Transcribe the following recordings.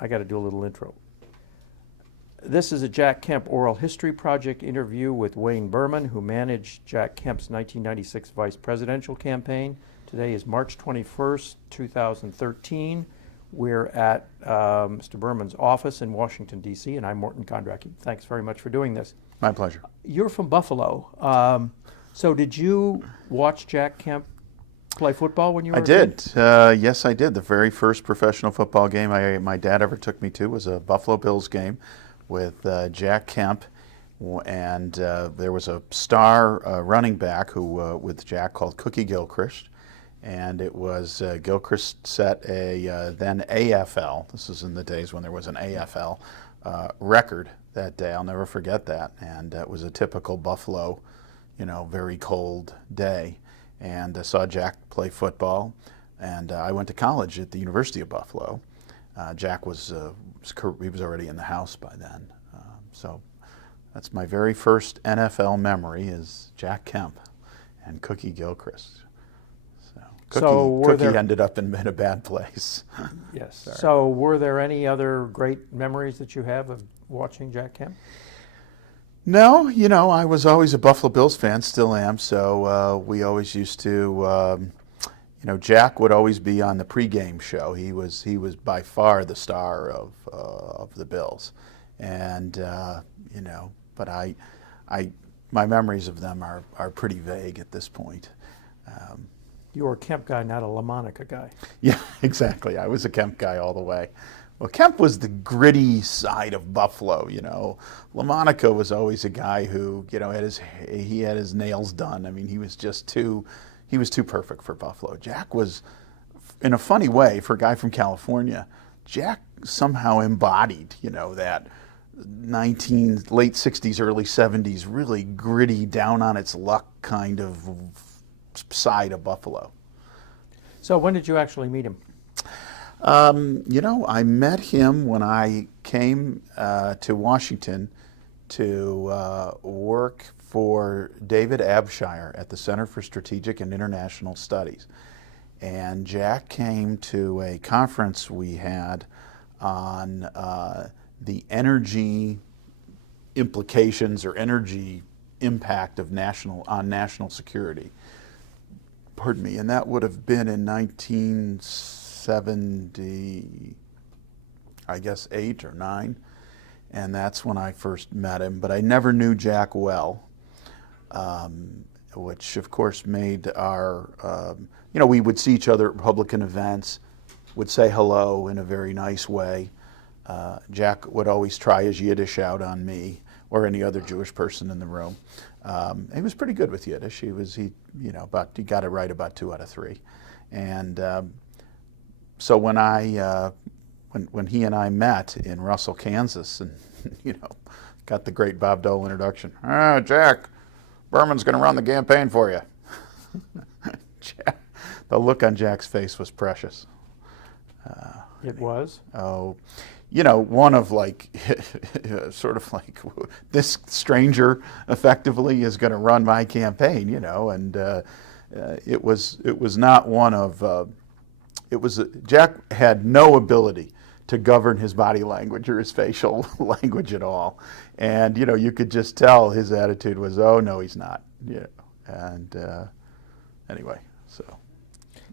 I got to do a little intro. This is a Jack Kemp Oral History Project interview with Wayne Berman, who managed Jack Kemp's 1996 vice presidential campaign. Today is March 21st, 2013. We're at Mr. Berman's office in Washington, D.C., and I'm Morton Kondracki. Thanks very much for doing this. My pleasure. You're from Buffalo. So did you watch Jack Kemp play football when you were I did. Yes, I did. The very first professional football game my dad ever took me to was a Buffalo Bills game with Jack Kemp, and there was a star running back who with Jack called Cookie Gilchrist, and it was Gilchrist set a then AFL. This is in the days when there was an AFL record that day. I'll never forget that, and it was a typical Buffalo, very cold day, and I saw Jack play football, and I went to college at the University of Buffalo. Jack was already in the house by then, so that's my very first NFL memory is Jack Kemp and Cookie Gilchrist. Cookie ended up in a bad place. Yes. Sorry. So were there any other great memories that you have of watching Jack Kemp? No, I was always a Buffalo Bills fan, still am. So we always used to. Jack would always be on the pregame show. He was by far the star of the Bills, and but my memories of them are pretty vague at this point. You were a Kemp guy, not a LaMonica guy. Yeah, exactly. I was a Kemp guy all the way. Well, Kemp was the gritty side of Buffalo. LaMonica was always a guy who had his nails done. I mean, he was too perfect for Buffalo. Jack was, in a funny way, for a guy from California, Jack somehow embodied, that late 60s, early 70s, really gritty, down on its luck kind of side of Buffalo. So when did you actually meet him? I met him when I came to Washington to work for David Abshire at the Center for Strategic and International Studies. And Jack came to a conference we had on the energy implications or energy impact of national security. Pardon me, and that would have been in 1970, I guess 8 or 9, and that's when I first met him. But I never knew Jack well. Which of course made our, we would see each other at Republican events, would say hello in a very nice way. Jack would always try his Yiddish out on me or any other Jewish person in the room. He was pretty good with Yiddish. He got it right about 2 out of 3. And so when he and I met in Russell, Kansas, and got the great Bob Dole introduction. Jack, Berman's going to run the campaign for you. The look on Jack's face was precious. It was? Oh, one of sort of like, this stranger effectively is going to run my campaign, and it was not one of, Jack had no ability to govern his body language or his facial language at all. And, you could just tell his attitude was, oh, no, he's not. And anyway, so.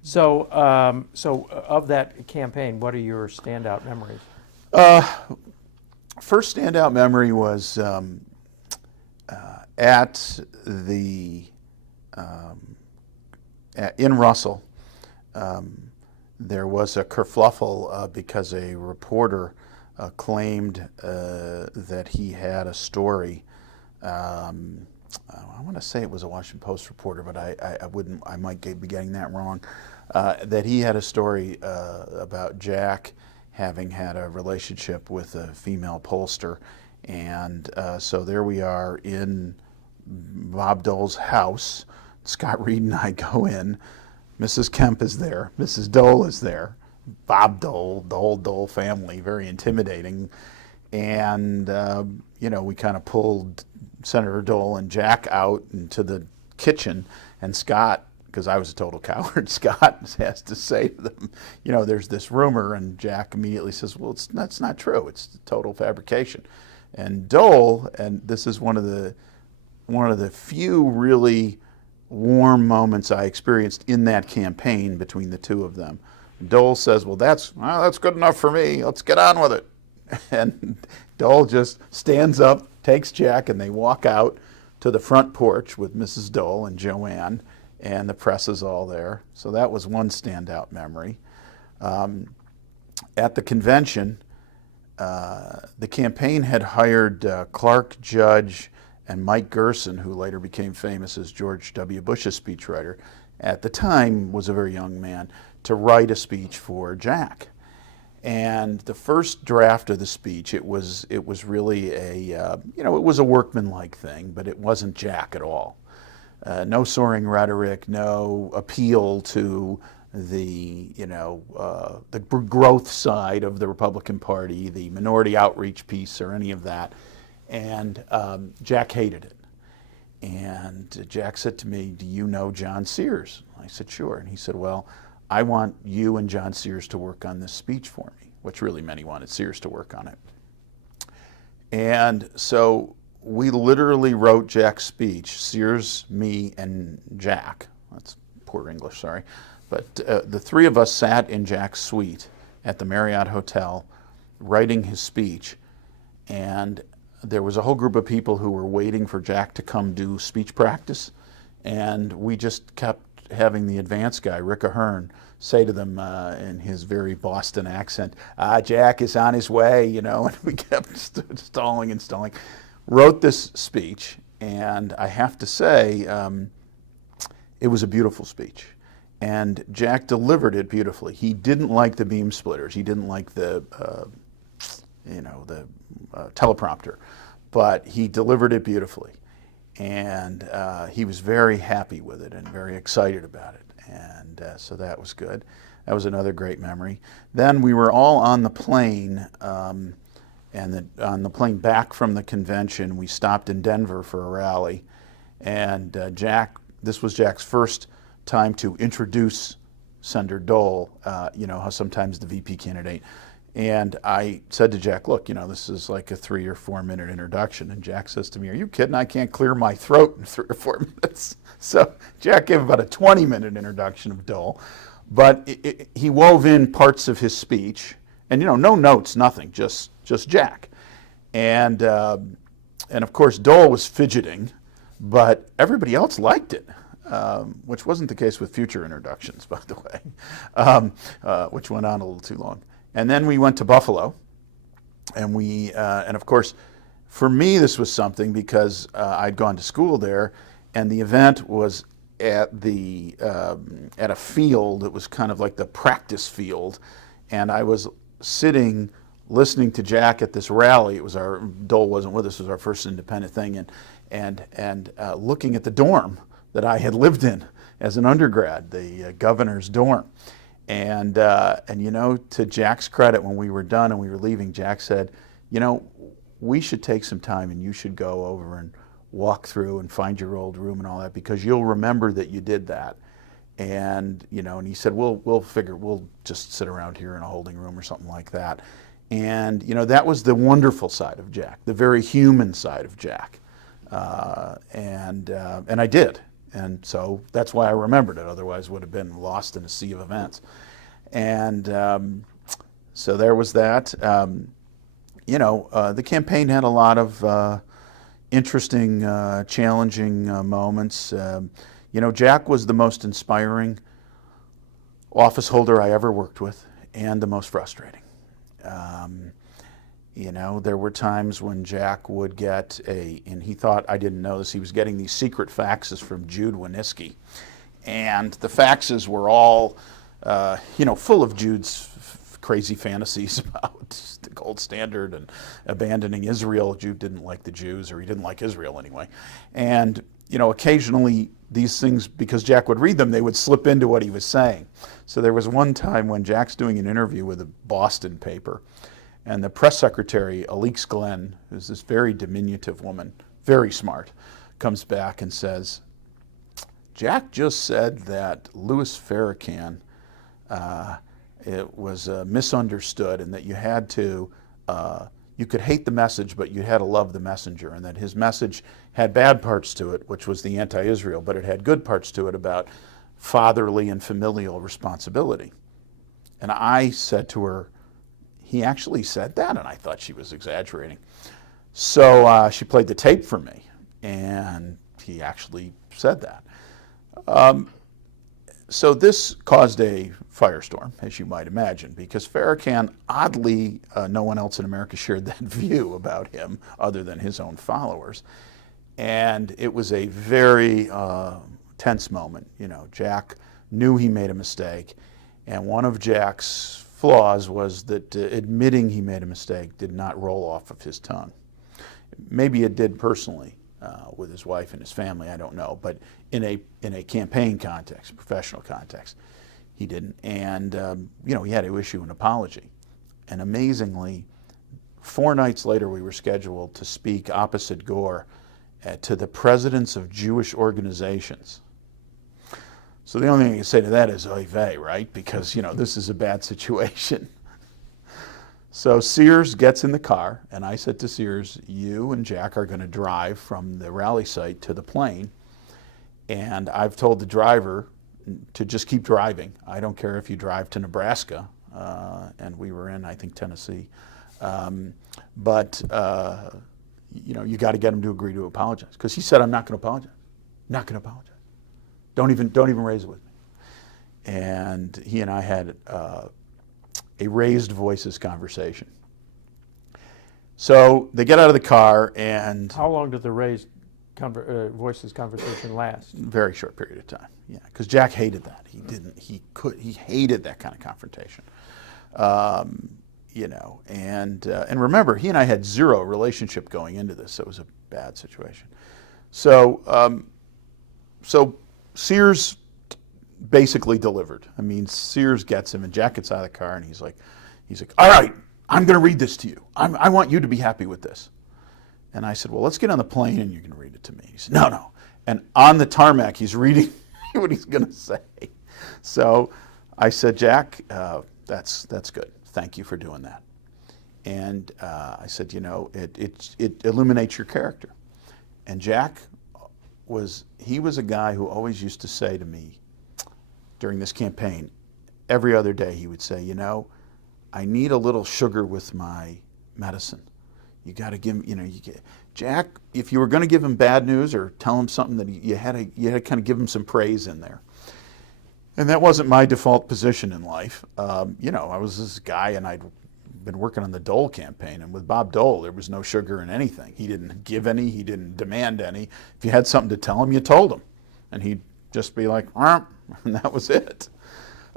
So of that campaign, what are your standout memories? First standout memory was in Russell. There was a kerfluffle because a reporter claimed that he had a story. I want to say it was a Washington Post reporter, but I might be getting that wrong. That he had a story about Jack having had a relationship with a female pollster, and so there we are in Bob Dole's house. Scott Reed and I go in. Mrs. Kemp is there. Mrs. Dole is there. Bob Dole, the whole Dole family, very intimidating. And, we kind of pulled Senator Dole and Jack out into the kitchen, and Scott because I was a total coward, Scott has to say to them, there's this rumor, and Jack immediately says, well, that's not true. It's total fabrication. And Dole, and this is one of the few really warm moments I experienced in that campaign between the two of them. Dole says, well, that's good enough for me. Let's get on with it. And Dole just stands up, takes Jack, and they walk out to the front porch with Mrs. Dole and Joanne, and the press is all there. So that was one standout memory. At the convention, the campaign had hired Clark Judge and Mike Gerson, who later became famous as George W. Bush's speechwriter, at the time was a very young man, to write a speech for Jack. And the first draft of the speech, it was really it was a workmanlike thing, but it wasn't Jack at all. No soaring rhetoric, no appeal to the growth side of the Republican Party, the minority outreach piece, or any of that. And Jack hated it. And Jack said to me, do you know John Sears? I said, sure. And he said, well, I want you and John Sears to work on this speech for me, which really meant he wanted Sears to work on it. And so we literally wrote Jack's speech, Sears, me, and Jack. That's poor English, sorry. But the three of us sat in Jack's suite at the Marriott Hotel writing his speech, and there was a whole group of people who were waiting for Jack to come do speech practice, and we just kept having the advance guy, Rick Ahern, say to them in his very Boston accent, Jack is on his way, and we kept stalling and stalling. Wrote this speech, and I have to say, it was a beautiful speech. And Jack delivered it beautifully. He didn't like the beam splitters. He didn't like the teleprompter, but he delivered it beautifully. And he was very happy with it and very excited about it. And so that was good. That was another great memory. Then we were all on the plane, on the plane back from the convention, we stopped in Denver for a rally. And this was Jack's first time to introduce Senator Dole, how sometimes the VP candidate. And I said to Jack, look, this is like a 3 or 4 minute introduction. And Jack says to me, are you kidding? I can't clear my throat in 3 or 4 minutes. So Jack gave about a 20-minute introduction of Dole. But he wove in parts of his speech. And, no notes, nothing, just Jack. And of course, Dole was fidgeting, but everybody else liked it. Which wasn't the case with future introductions, by the way, which went on a little too long. And then we went to Buffalo, and and of course, for me, this was something because I'd gone to school there, and the event was at a field. It was kind of like the practice field, and I was sitting listening to Jack at this rally. Dole wasn't with us. It was our first independent thing, and looking at the dorm that I had lived in as an undergrad, the governor's dorm. And to Jack's credit, when we were done and we were leaving, Jack said, we should take some time and you should go over and walk through and find your old room and all that, because you'll remember that you did that. And, and he said, we'll just sit around here in a holding room or something like that. And, that was the wonderful side of Jack, the very human side of Jack. And I did. And so that's why I remembered it. Otherwise, it would have been lost in a sea of events. And so there was that. The campaign had a lot of interesting, challenging moments. Jack was the most inspiring office holder I ever worked with, and the most frustrating. There were times when Jack would get and he thought I didn't know this, he was getting these secret faxes from Jude Winniski. And the faxes were all, full of Jude's crazy fantasies about the gold standard and abandoning Israel. Jude didn't like the Jews, or he didn't like Israel anyway. And, occasionally these things, because Jack would read them, they would slip into what he was saying. So there was one time when Jack's doing an interview with a Boston paper, and the press secretary, Alix Glenn, who's this very diminutive woman, very smart, comes back and says, Jack just said that Louis Farrakhan, it was misunderstood, and that you had to, you could hate the message, but you had to love the messenger, and that his message had bad parts to it, which was the anti-Israel, but it had good parts to it about fatherly and familial responsibility. And I said to her, he actually said that? And I thought she was exaggerating. So she played the tape for me, and he actually said that. So this caused a firestorm, as you might imagine, because Farrakhan, oddly, no one else in America shared that view about him other than his own followers. And it was a very tense moment. You know, Jack knew he made a mistake, and one of Jack's flaws was that admitting he made a mistake did not roll off of his tongue. Maybe it did personally with his wife and his family, I don't know, but in a campaign context, professional context, he didn't. And you know, he had to issue an apology. And amazingly, 4 nights later, we were scheduled to speak opposite Gore to the presidents of Jewish organizations. So the only thing I can say to that is oy vey, right? Because, you know, this is a bad situation. So Sears gets in the car, and I said to Sears, you and Jack are going to drive from the rally site to the plane, and I've told the driver to just keep driving. I don't care if you drive to Nebraska, and we were in, I think, Tennessee. But you know, you got to get him to agree to apologize, because he said, I'm not going to apologize. Not going to apologize. Don't even raise it with me. And he and I had a raised voices conversation. So they get out of the car, and How long did the raised voices conversation last? very short period of time. Yeah, because Jack hated that. He hated that kind of confrontation. You know, and remember, he and I had zero relationship going into this, so it was a bad situation. So so Sears basically delivered. I mean, Sears gets him, and Jack gets out of the car, and he's like, all right, I'm going to read this to you. I want you to be happy with this. And I said, well, let's get on the plane, and you can read it to me. He said, no. And on the tarmac, he's reading what he's going to say. So I said, Jack, that's good. Thank you for doing that. And I said, you know, it illuminates your character. And Jack was a guy who always used to say to me during this campaign, every other day he would say, you know, I need a little sugar with my medicine. You got to give him, you know, Jack, if you were going to give him bad news or tell him something, that you had to kind of give him some praise in there. And that wasn't my default position in life. You know, I was this guy, and I'd been working on the Dole campaign, and with Bob Dole, there was no sugar in anything. He didn't give any, he didn't demand any. If you had something to tell him, you told him. And he'd just be like, and that was it.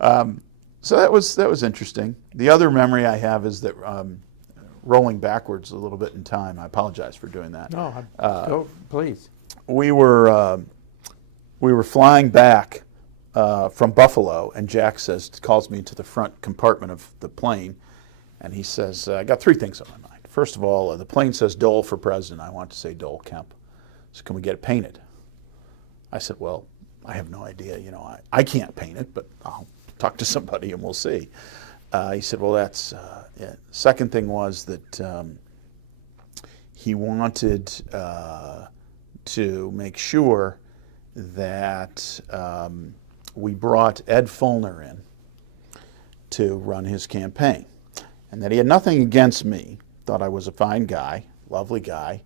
So that was interesting. The other memory I have is that, rolling backwards a little bit in time, I apologize for doing that. No, go, please. We were flying back from Buffalo, and Jack calls me to the front compartment of the plane, and he says, I got 3 things on my mind. First of all, the plane says Dole for president. I want to say Dole Kemp. So can we get it painted? I said, well, I have no idea. You know, I can't paint it, but I'll talk to somebody and we'll see. He said, well, that's it. Second thing was that he wanted to make sure that we brought Ed Follner in to run his campaign, and that he had nothing against me, thought I was a fine guy, lovely guy,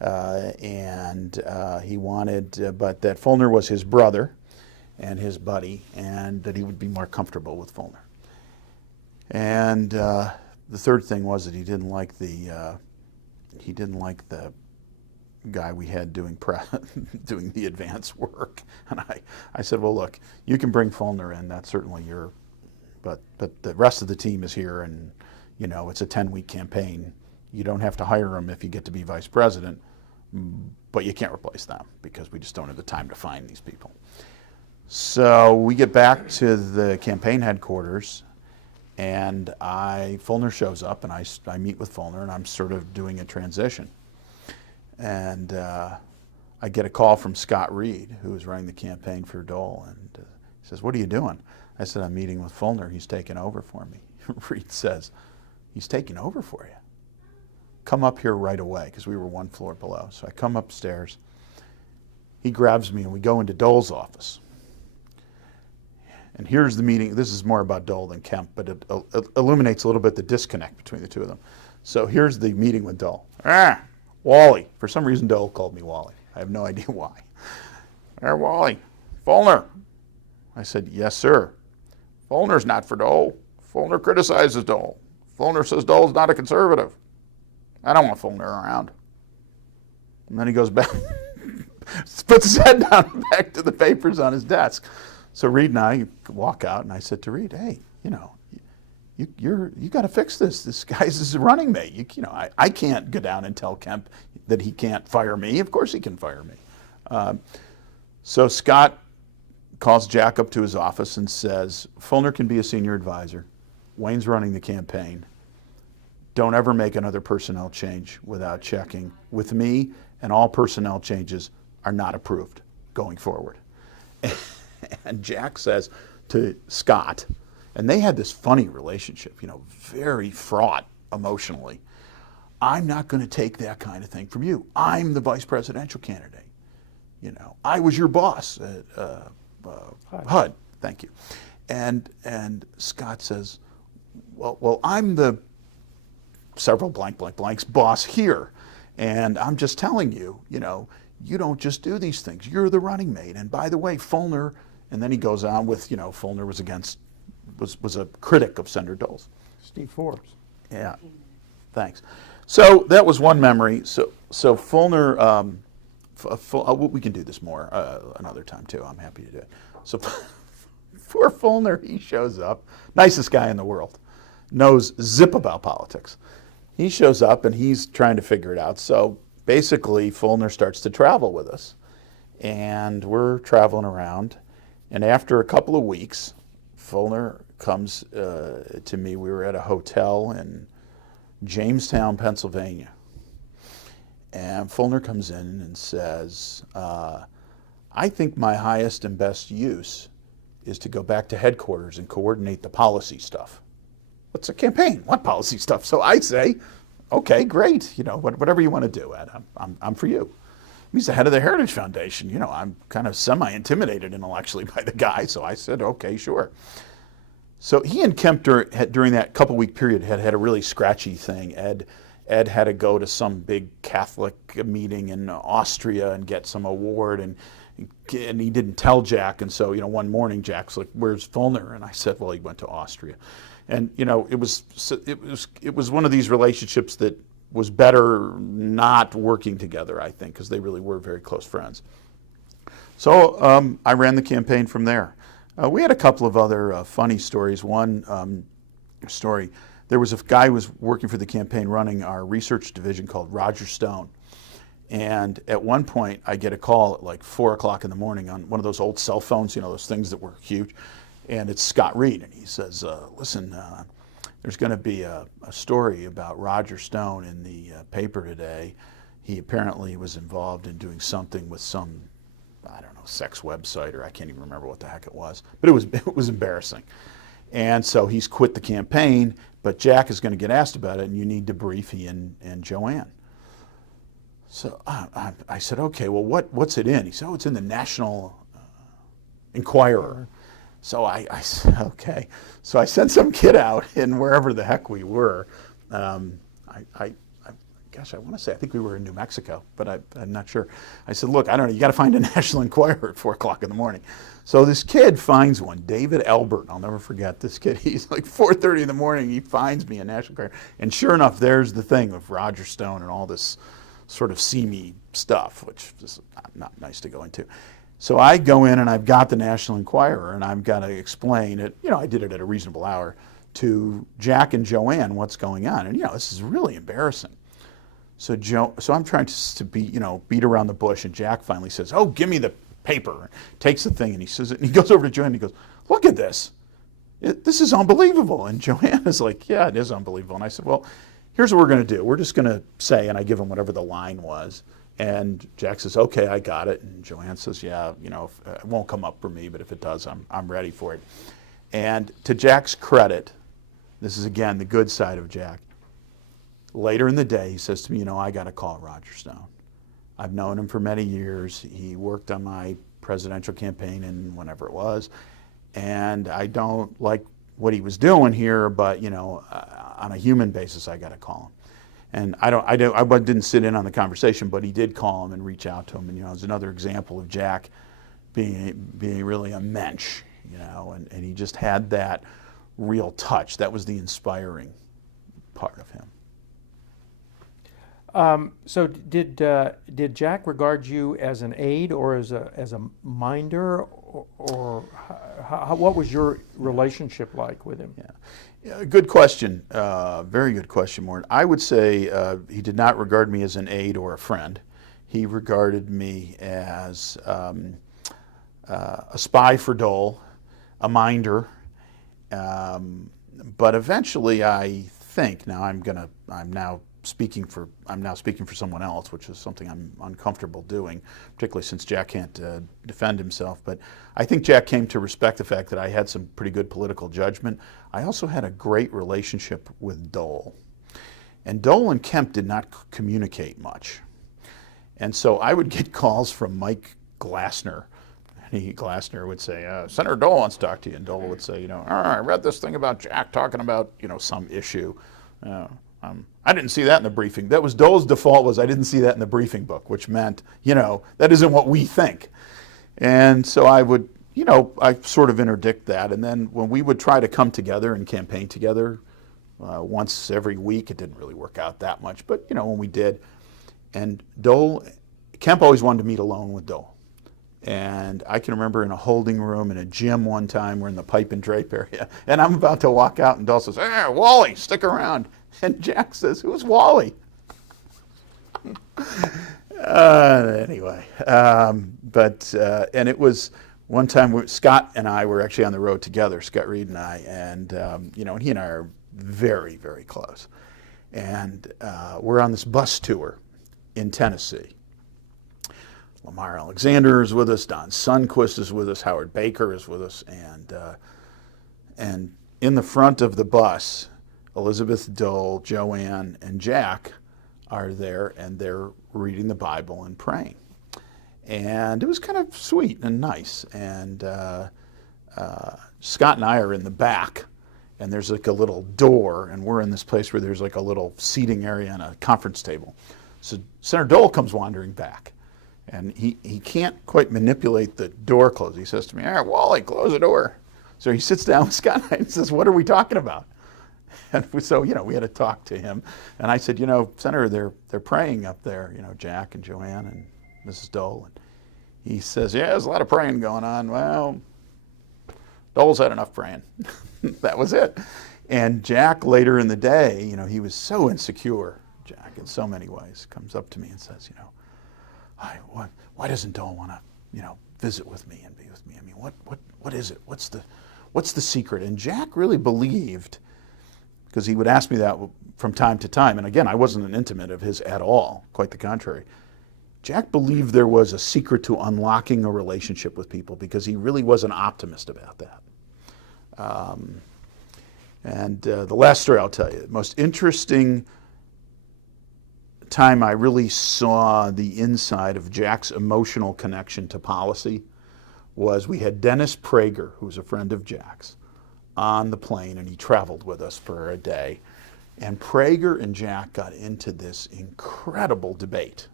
and he wanted, but that Follner was his brother and his buddy, and that he would be more comfortable with Follner. And the third thing was that he didn't like the guy we had doing doing the advance work. And I said, well, look, you can bring Follner in. That's certainly but the rest of the team is here, and you know, it's a 10-week campaign. You don't have to hire them if you get to be vice president, but you can't replace them because we just don't have the time to find these people. So we get back to the campaign headquarters, and Follner shows up, and I meet with Follner, and I'm sort of doing a transition. And I I get a call from Scott Reed, who was running the campaign for Dole, and he says, "What are you doing?" I said, "I'm meeting with Fulner. He's taking over for me." Reed says, "He's taking over for you? Come up here right away," because we were one floor below. So I come upstairs. He grabs me, and we go into Dole's office. And here's the meeting. This is more about Dole than Kemp, but it illuminates a little bit the disconnect between the two of them. So here's the meeting with Dole. Wally. For some reason, Dole called me Wally. I have no idea why. Wally. Fulner. I said, "Yes, sir." "Fulner's not for Dole. Fulner criticizes Dole. Fulner says Dole's not a conservative. I don't want Fulner around." And then he goes back, puts his head down back to the papers on his desk. So Reed and I walk out, and I said to Reed, "Hey, you got to fix this. This guy's a running mate. I can't go down and tell Kemp that he can't fire me. Of course he can fire me." So Scott calls Jack up to his office and says, "Fulner can be a senior advisor. Wayne's running the campaign. Don't ever make another personnel change without checking with me, and all personnel changes are not approved going forward." And Jack says to Scott, and they had this funny relationship, very fraught emotionally, "I'm not going to take that kind of thing from you. I'm the vice presidential candidate. I was your boss at HUD. Thank you." And Scott says, well, I'm the several blank blanks boss here, and I'm just telling you, you don't just do these things. You're the running mate. And by the way, Fulner," and then he goes on with, Fulner was a critic of Senator Dole's. Steve Forbes. Yeah, thanks. So that was one memory. So Fulner, we can do this more another time too. I'm happy to do it. So for Fulner, he shows up, nicest guy in the world, knows zip about politics. He shows up and he's trying to figure it out. So basically, Fulner starts to travel with us, and we're traveling around. And after a couple of weeks, Fulner comes to me. We were at a hotel in Jamestown, Pennsylvania. And Fulner comes in and says, "I think my highest and best use is to go back to headquarters and coordinate the policy stuff." "What's a campaign? What policy stuff?" So I say, "Okay, great. Whatever you want to do, Ed, I'm for you." He's the head of the Heritage Foundation. I'm kind of semi-intimidated intellectually by the guy, so I said, "Okay, sure." So he and Kemp during that couple-week period had a really scratchy thing. Ed had to go to some big Catholic meeting in Austria and get some award, and he didn't tell Jack. And so, one morning Jack's like, "Where's Fulner?" And I said, "Well, he went to Austria." And it was one of these relationships that was better not working together, I think, because they really were very close friends. So I ran the campaign from there. We had a couple of other funny stories. One story, there was a guy who was working for the campaign running our research division called Roger Stone. And at one point, I get a call at like 4 o'clock in the morning on one of those old cell phones, those things that were huge. And it's Scott Reed. And he says, "Listen, there's going to be a story about Roger Stone in the paper today. He apparently was involved in doing something with some, I don't know, sex website, or I can't even remember what the heck it was. But it was embarrassing. And so he's quit the campaign, but Jack is going to get asked about it, and you need to brief he and Joanne." So I said, "Okay, well, what's it in?" He said, "Oh, it's in the National Enquirer." So I said, "Okay." So I sent some kid out, and wherever the heck we were, I want to say, I think we were in New Mexico, but I'm not sure. I said, "Look, I don't know, you got to find a National Enquirer at 4 o'clock in the morning." So this kid finds one, David Elbert. I'll never forget this kid. He's like 4:30 in the morning, he finds me a National Enquirer. And sure enough, there's the thing of Roger Stone and all this sort of seamy stuff, which is not nice to go into. So I go in and I've got the National Enquirer, and I've got to explain it. I did it at a reasonable hour to Jack and Joanne what's going on. And this is really embarrassing. So I'm trying to beat around the bush, and Jack finally says, "Oh, give me the paper." Takes the thing, and he says it, and he goes over to Joanne and he goes, "Look at this. This is unbelievable." And Joanne is like, "Yeah, it is unbelievable." And I said, "Well, here's what we're going to do. We're just going to say," and I give him whatever the line was, And Jack says, okay, I got it. And Joanne says, yeah, it won't come up for me, but if it does, I'm ready for it. And to Jack's credit, this is again the good side of Jack. Later in the day, he says to me, I got to call Roger Stone. I've known him for many years. He worked on my presidential campaign and whenever it was. And I don't like what he was doing here, but, on a human basis, I got to call him. And I didn't sit in on the conversation, but he did call him and reach out to him. And, it's another example of Jack being really a mensch, and he just had that real touch. That was the inspiring part of him. So did Jack regard you as an aide or as a minder, or what was your relationship like with him? Yeah, good question. Very good question, Morton. I would say he did not regard me as an aide or a friend. He regarded me as a spy for Dole, a minder. But eventually, I think I'm now speaking for someone else, which is something I'm uncomfortable doing, particularly since Jack can't defend himself. But I think Jack came to respect the fact that I had some pretty good political judgment. I also had a great relationship with Dole. And Dole and Kemp did not communicate much. And so I would get calls from Mike Glassner. Glassner would say, Senator Dole wants to talk to you. And Dole would say, I read this thing about Jack talking about, some issue. I didn't see that in the briefing. That was Dole's default was I didn't see that in the briefing book, which meant, that isn't what we think. And so I would, I sort of interdict that. And then when we would try to come together and campaign together once every week, it didn't really work out that much. But, when we did, and Kemp always wanted to meet alone with Dole. And I can remember in a holding room in a gym one time, we're in the pipe and drape area, and I'm about to walk out, and Dole says, hey, Wally, stick around. And Jack says, who's Wally? Anyway, and it was one time Scott and I were actually on the road together, Scott Reed and I, and and he and I are very, very close. And we're on this bus tour in Tennessee. Lamar Alexander is with us, Don Sundquist is with us, Howard Baker is with us, and in the front of the bus, Elizabeth, Dole, Joanne, and Jack are there, and they're reading the Bible and praying. And it was kind of sweet and nice. And Scott and I are in the back, and there's like a little door, and we're in this place where there's like a little seating area and a conference table. So Senator Dole comes wandering back. And he can't quite manipulate the door close. He says to me, Wally, close the door. So he sits down with Scott and I and says, what are we talking about? And so, we had to talk to him. And I said, Senator, they're praying up there, Jack and Joanne and Mrs. Dole. And he says, yeah, there's a lot of praying going on. Well, Dole's had enough praying. That was it. And Jack, later in the day, he was so insecure, Jack, in so many ways, comes up to me and says, why doesn't Dole want to, visit with me and be with me? I mean, what is it? What's the secret? And Jack really believed, because he would ask me that from time to time, and again, I wasn't an intimate of his at all, quite the contrary. Jack believed there was a secret to unlocking a relationship with people because he really was an optimist about that. The last story I'll tell you, the most interesting time I really saw the inside of Jack's emotional connection to policy was we had Dennis Prager, who's a friend of Jack's, on the plane, and he traveled with us for a day. And Prager and Jack got into this incredible debate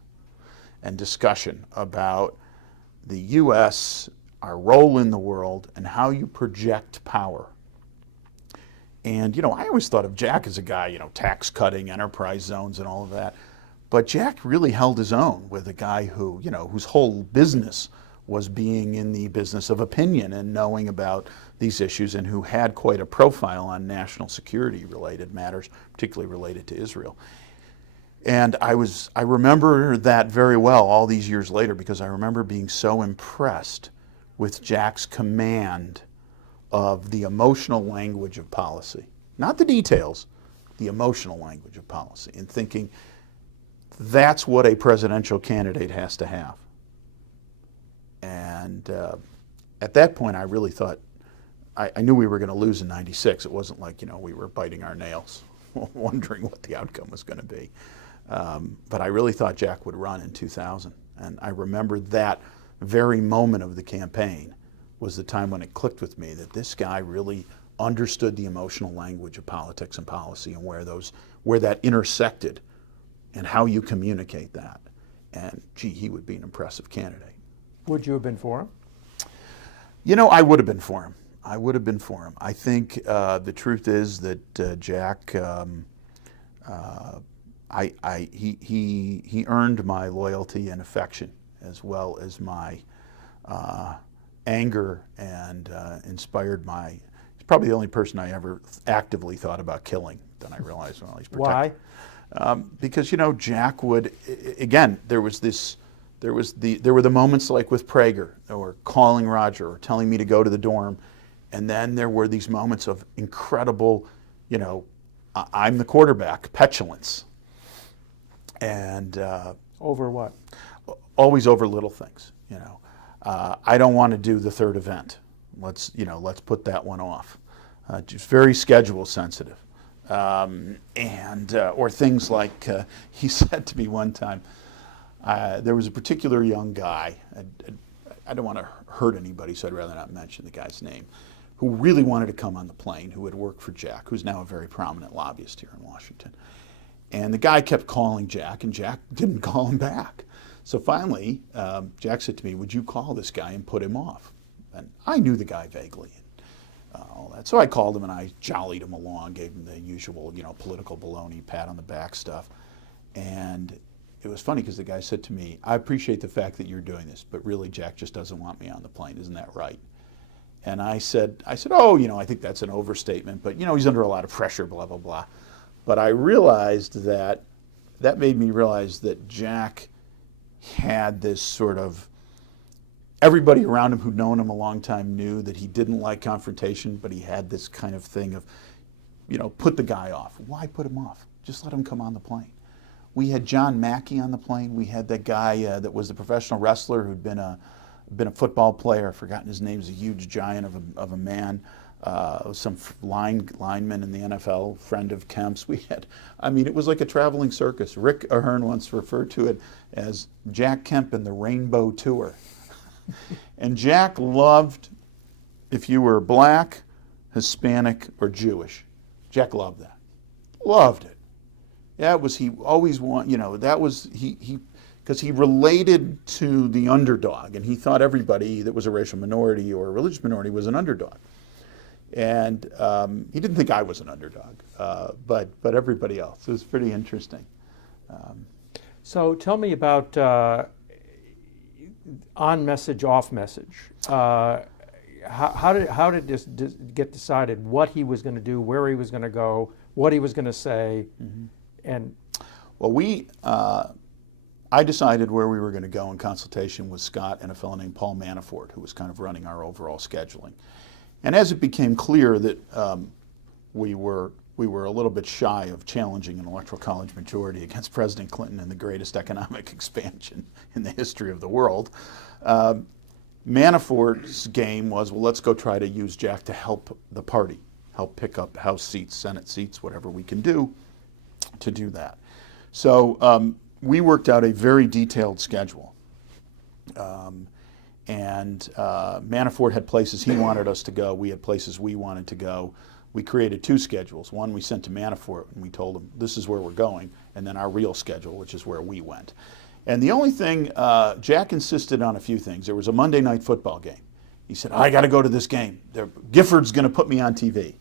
and discussion about the U.S., our role in the world, and how you project power. And, I always thought of Jack as a guy, tax cutting, enterprise zones, and all of that. But Jack really held his own with a guy who, whose whole business was being in the business of opinion and knowing about these issues, and who had quite a profile on national security related matters, particularly related to Israel. And I remember that very well all these years later, because I remember being so impressed with Jack's command of the emotional language of policy. Not the details, the emotional language of policy, and thinking, that's what a presidential candidate has to have. And at that point, I really thought, I knew we were going to lose in '96. It wasn't like, we were biting our nails, wondering what the outcome was going to be. But I really thought Jack would run in 2000. And I remember that very moment of the campaign was the time when it clicked with me that this guy really understood the emotional language of politics and policy and where that intersected and how you communicate that. And gee, he would be an impressive candidate. Would you have been for him? I would have been for him. I would have been for him. I think the truth is that Jack, he earned my loyalty and affection, as well as my anger, and inspired my. He's probably the only person I ever actively thought about killing. Then I realized, well, he's protected. Why? Because Jack would, again, there were the moments like with Prager, or calling Roger, or telling me to go to the dorm, and then there were these moments of incredible, I'm the quarterback, petulance, and over what? Always over little things. I don't want to do the third event. Let's put that one off. Just very schedule sensitive. Or things like, he said to me one time, there was a particular young guy, I don't want to hurt anybody, so I'd rather not mention the guy's name, who really wanted to come on the plane, who had worked for Jack, who's now a very prominent lobbyist here in Washington. And the guy kept calling Jack, and Jack didn't call him back. So finally, Jack said to me, would you call this guy and put him off? And I knew the guy vaguely. All that. So I called him and I jollied him along, gave him the usual, political baloney, pat on the back stuff. And it was funny because the guy said to me, I appreciate the fact that you're doing this, but really Jack just doesn't want me on the plane. Isn't that right? And I said, oh, I think that's an overstatement, but he's under a lot of pressure, blah, blah, blah. But I realized that made me realize that Jack had this sort of, everybody around him who'd known him a long time knew that he didn't like confrontation, but he had this kind of thing of, put the guy off. Why put him off? Just let him come on the plane. We had John Mackey on the plane. We had that guy that was the professional wrestler who'd been a football player. I've forgotten his name. He's a huge giant of a man. Some lineman in the NFL, friend of Kemp's. It was like a traveling circus. Rick Ahern once referred to it as Jack Kemp and the Rainbow Tour. And Jack loved, if you were black, Hispanic, or Jewish, Jack loved that. Loved it. That was, he always because he related to the underdog, and he thought everybody that was a racial minority or a religious minority was an underdog. And he didn't think I was an underdog, but everybody else. It was pretty interesting. So tell me about on message, off message. How did this get decided? What he was going to do, where he was going to go, what he was going to say, and well, I decided where we were going to go in consultation with Scott and a fellow named Paul Manafort, who was kind of running our overall scheduling. And as it became clear that we were a little bit shy of challenging an electoral college majority against President Clinton in the greatest economic expansion in the history of the world, Manafort's game was, well, let's go try to use Jack to help the party, help pick up House seats, Senate seats, whatever we can do to do that. So we worked out a very detailed schedule. Manafort had places he wanted us to go. We had places we wanted to go. We created two schedules. One we sent to Manafort, and we told him, this is where we're going, and then our real schedule, which is where we went. And the only thing, Jack insisted on a few things. There was a Monday night football game. He said, I got to go to this game. Gifford's going to put me on TV.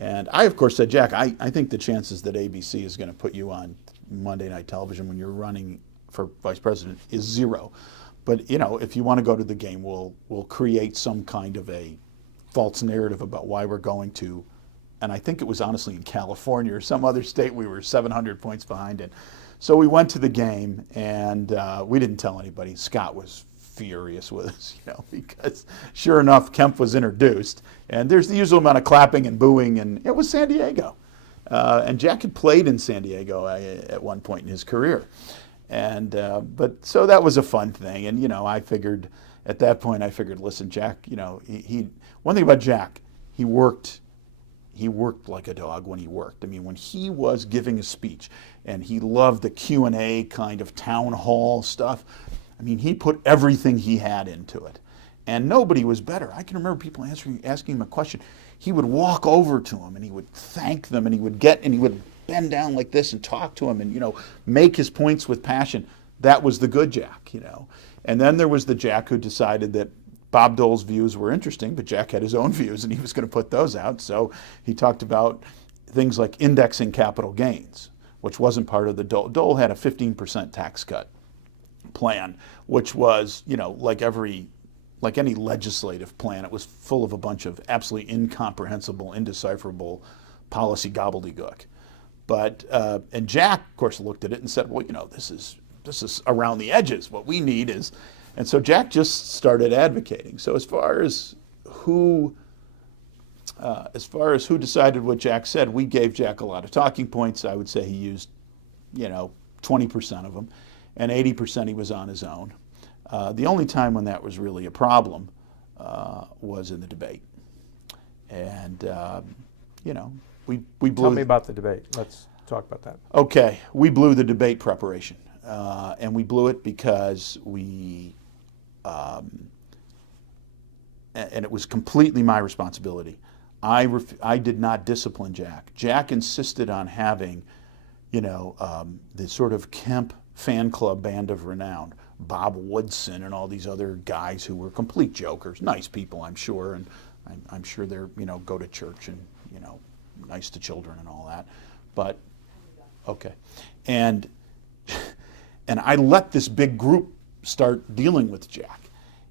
And I, of course, said, Jack, I think the chances that ABC is going to put you on Monday night television when you're running for vice president is zero. But, if you want to go to the game, we'll create some kind of a false narrative about why we're going to. And I think it was honestly in California or some other state we were 700 points behind in. So we went to the game, and we didn't tell anybody. Scott was furious with us, because sure enough, Kemp was introduced. And there's the usual amount of clapping and booing, and it was San Diego. And Jack had played in San Diego at one point in his career. And but so that was a fun thing. And, you know, I figured at that point, listen, Jack, you know, he one thing about Jack, he worked like a dog when he worked. I mean, when he was giving a speech, and he loved the Q&A kind of town hall stuff, I mean, he put everything he had into it. And nobody was better. I can remember people asking him a question. He would walk over to him and he would thank them, and he would bend down like this and talk to him and, you know, make his points with passion. That was the good Jack, you know. And then there was the Jack who decided that Bob Dole's views were interesting, but Jack had his own views and he was going to put those out. So he talked about things like indexing capital gains, which wasn't part of the Dole. Dole had a 15% tax cut plan, which was, you know, like any legislative plan, it was full of a bunch of absolutely incomprehensible, indecipherable policy gobbledygook. But and Jack, of course, looked at it and said, well, you know, this is around the edges. What we need is, and so Jack just started advocating. So as far as who decided what Jack said, we gave Jack a lot of talking points. I would say he used, you know, 20% of them, and 80% he was on his own. The only time when that was really a problem was in the debate. And, you know, we blew... Tell me about the debate. Let's talk about that. Okay, we blew the debate preparation. And we blew it because and it was completely my responsibility. I did not discipline Jack. Jack insisted on having, you know, the sort of Kemp fan club band of renown, Bob Woodson and all these other guys who were complete jokers, nice people, I'm sure, and I'm sure they're, you know, go to church and, you know, nice to children and all that. But, okay. And I let this big group start dealing with Jack.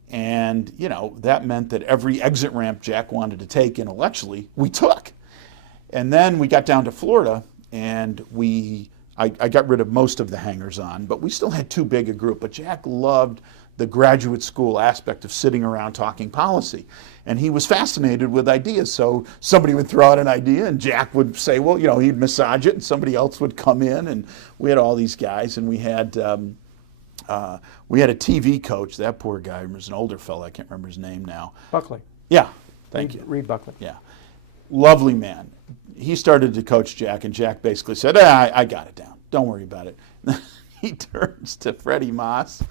And, you know, that meant that every exit ramp Jack wanted to take intellectually, we took. And then we got down to Florida, and I got rid of most of the hangers-on, but we still had too big a group. But Jack loved the graduate school aspect of sitting around talking policy. And he was fascinated with ideas. So somebody would throw out an idea, and Jack would say, well, you know, he'd massage it, and somebody else would come in. And we had all these guys, and we had a TV coach. That poor guy was an older fellow. I can't remember his name now. Buckley. Yeah, thank you. Reed Buckley. Yeah. Lovely man. He started to coach Jack, and Jack basically said, I got it down. Don't worry about it. He turns to Freddie Moss,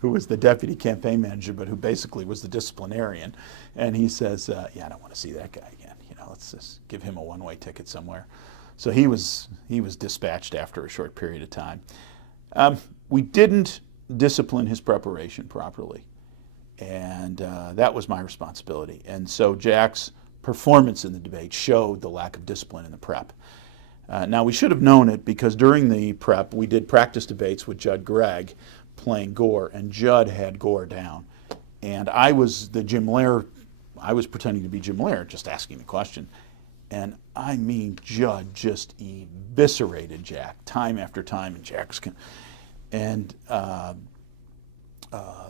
who was the deputy campaign manager, but who basically was the disciplinarian. And he says, yeah, I don't want to see that guy again. You know, let's just give him a one-way ticket somewhere. So he was dispatched after a short period of time. We didn't discipline his preparation properly. And that was my responsibility. And so Jack's performance in the debate showed the lack of discipline in the prep. Now, we should have known it because during the prep, we did practice debates with Judd Gregg playing Gore, and Judd had Gore down. And I was pretending to be Jim Lair, just asking the question. And I mean, Judd just eviscerated Jack time after time, and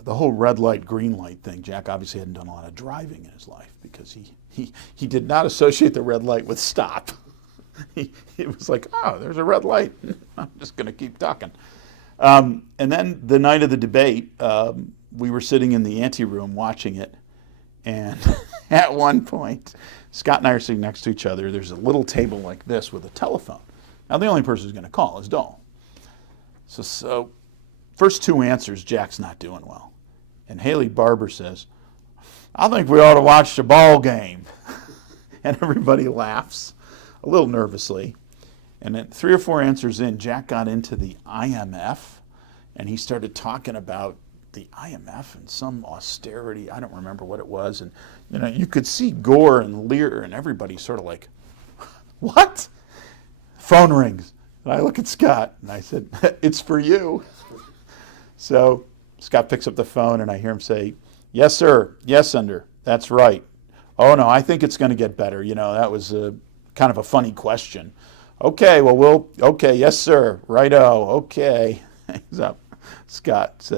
the whole red light, green light thing, Jack obviously hadn't done a lot of driving in his life because he did not associate the red light with stop. It was like, oh, there's a red light. I'm just going to keep talking. And then the night of the debate, we were sitting in the anteroom watching it. And at one point, Scott and I are sitting next to each other. There's a little table like this with a telephone. Now, the only person who's going to call is Dole. So first two answers, Jack's not doing well. And Haley Barber says, I think we ought to watch the ball game. And everybody laughs a little nervously. And then 3 or 4 answers in, Jack got into the IMF, and he started talking about the IMF and some austerity. I don't remember what it was. And, you know, you could see Gore and Lear and everybody sort of like, what? Phone rings. And I look at Scott, and I said, it's for you. So Scott picks up the phone, and I hear him say, yes, sir. Yes, Senator. That's right. Oh, no, I think it's going to get better. You know, that was kind of a funny question. Okay, okay, yes, sir. Righto, okay. Hangs up. Scott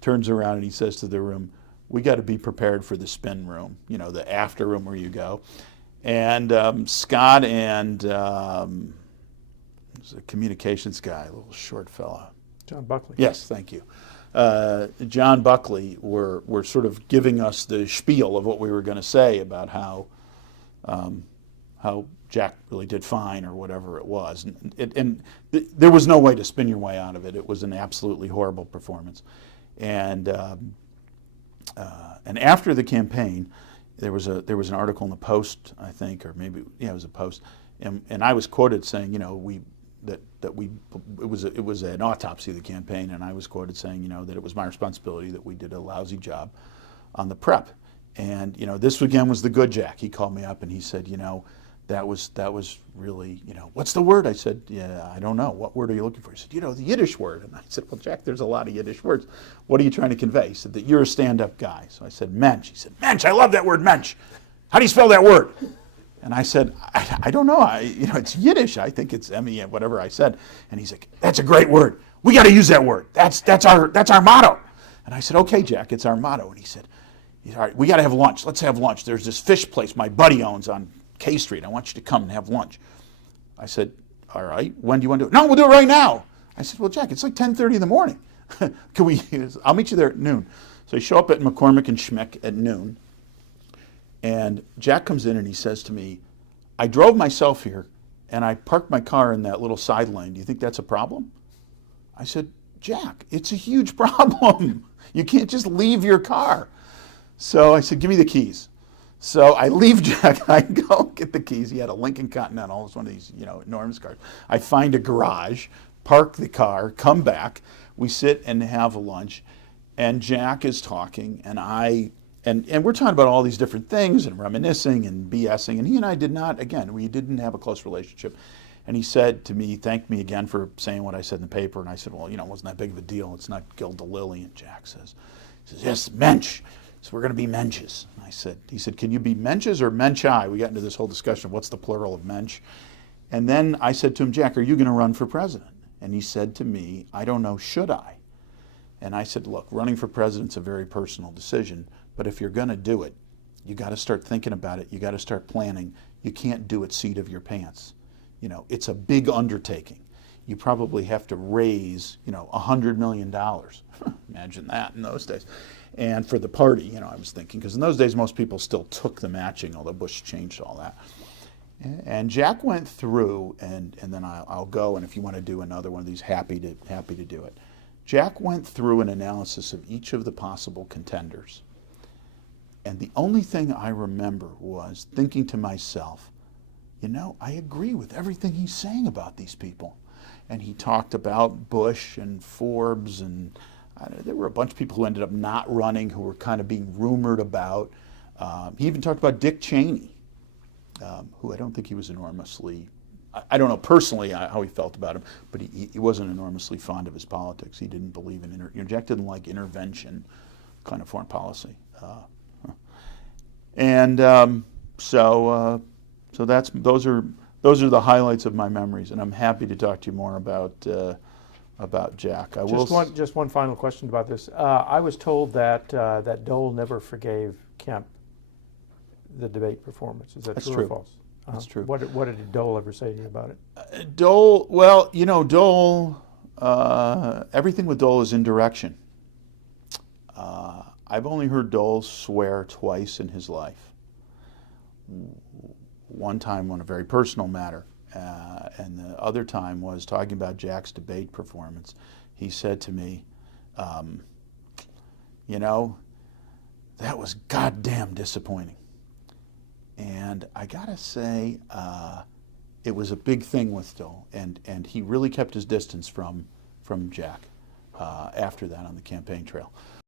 turns around and he says to the room, we got to be prepared for the spin room, you know, the after room where you go. And Scott and there's a communications guy, a little short fella. John Buckley. Yes, thank you. John Buckley were sort of giving us the spiel of what we were going to say about how Jack really did fine or whatever it was. And there was no way to spin your way out of it. It was an absolutely horrible performance. And after the campaign, there was an article in the Post, I think, or maybe it was a Post, and I was quoted saying, it was an autopsy of the campaign, and I was quoted saying, that it was my responsibility that we did a lousy job on the prep. And this again was the good Jack. He called me up and he said, that was really, what's the word? I said, yeah, I don't know. What word are you looking for? He said, the Yiddish word. And I said, well, Jack, there's a lot of Yiddish words. What are you trying to convey? He said that you're a stand-up guy. So I said, mensch. He said, mensch, I love that word, mensch. How do you spell that word? And I said, I don't know. It's Yiddish. I think it's M-E, whatever I said. And he's like, that's a great word. We got to use that word. That's our motto. And I said, okay, Jack, it's our motto. And he said, all right, we got to have lunch. Let's have lunch. There's this fish place my buddy owns on K Street. I want you to come and have lunch. I said, all right. When do you want to do it? No, we'll do it right now. I said, well, Jack, it's like 10:30 in the morning. I'll meet you there at noon. So I show up at McCormick and Schmick at noon. And Jack comes in and he says to me, I drove myself here and I parked my car in that little side lane. Do you think that's a problem? I said, Jack, it's a huge problem. You can't just leave your car. So I said, give me the keys. So I leave Jack. I go get the keys. He had a Lincoln Continental. It's one of these, enormous cars. I find a garage, park the car, come back. We sit and have a lunch. And Jack is talking, and we're talking about all these different things and reminiscing and BSing. And he and I we didn't have a close relationship. And he said to me, thanked me again for saying what I said in the paper. And I said, well, it wasn't that big of a deal. It's not Gilda Lily. And Jack says, yes, mensch. So we're going to be menches. He said, can you be menches or menchi? We got into this whole discussion of what's the plural of mensch. And then I said to him, Jack, are you going to run for president? And he said to me, I don't know, should I? And I said, look, running for president's a very personal decision, but if you're going to do it, you got to start thinking about it. You got to start planning. You can't do it seat of your pants. It's a big undertaking. You probably have to raise, $100 million. Imagine that in those days. And for the party, I was thinking, because in those days most people still took the matching, although Bush changed all that. And Jack went through, and then I'll go, and if you want to do another one of these, happy to do it. Jack went through an analysis of each of the possible contenders. And the only thing I remember was thinking to myself, I agree with everything he's saying about these people. And he talked about Bush and Forbes, and there were a bunch of people who ended up not running, who were kind of being rumored about. He even talked about Dick Cheney, who I don't think he was enormously, I don't know personally how he felt about him, but he wasn't enormously fond of his politics. He didn't believe in, Jack didn't like intervention kind of foreign policy. So those are the highlights of my memories, and I'm happy to talk to you more about Jack. Just one final question about this. I was told that Dole never forgave Kemp the debate performance. Is that That's true true. or false? That's true. What did Dole ever say to you about it? Dole, everything with Dole is indirection. I've only heard Dole swear twice in his life. One time on a very personal matter, and the other time was talking about Jack's debate performance. He said to me, that was goddamn disappointing. And I gotta say, it was a big thing with Dole, and he really kept his distance from Jack after that on the campaign trail.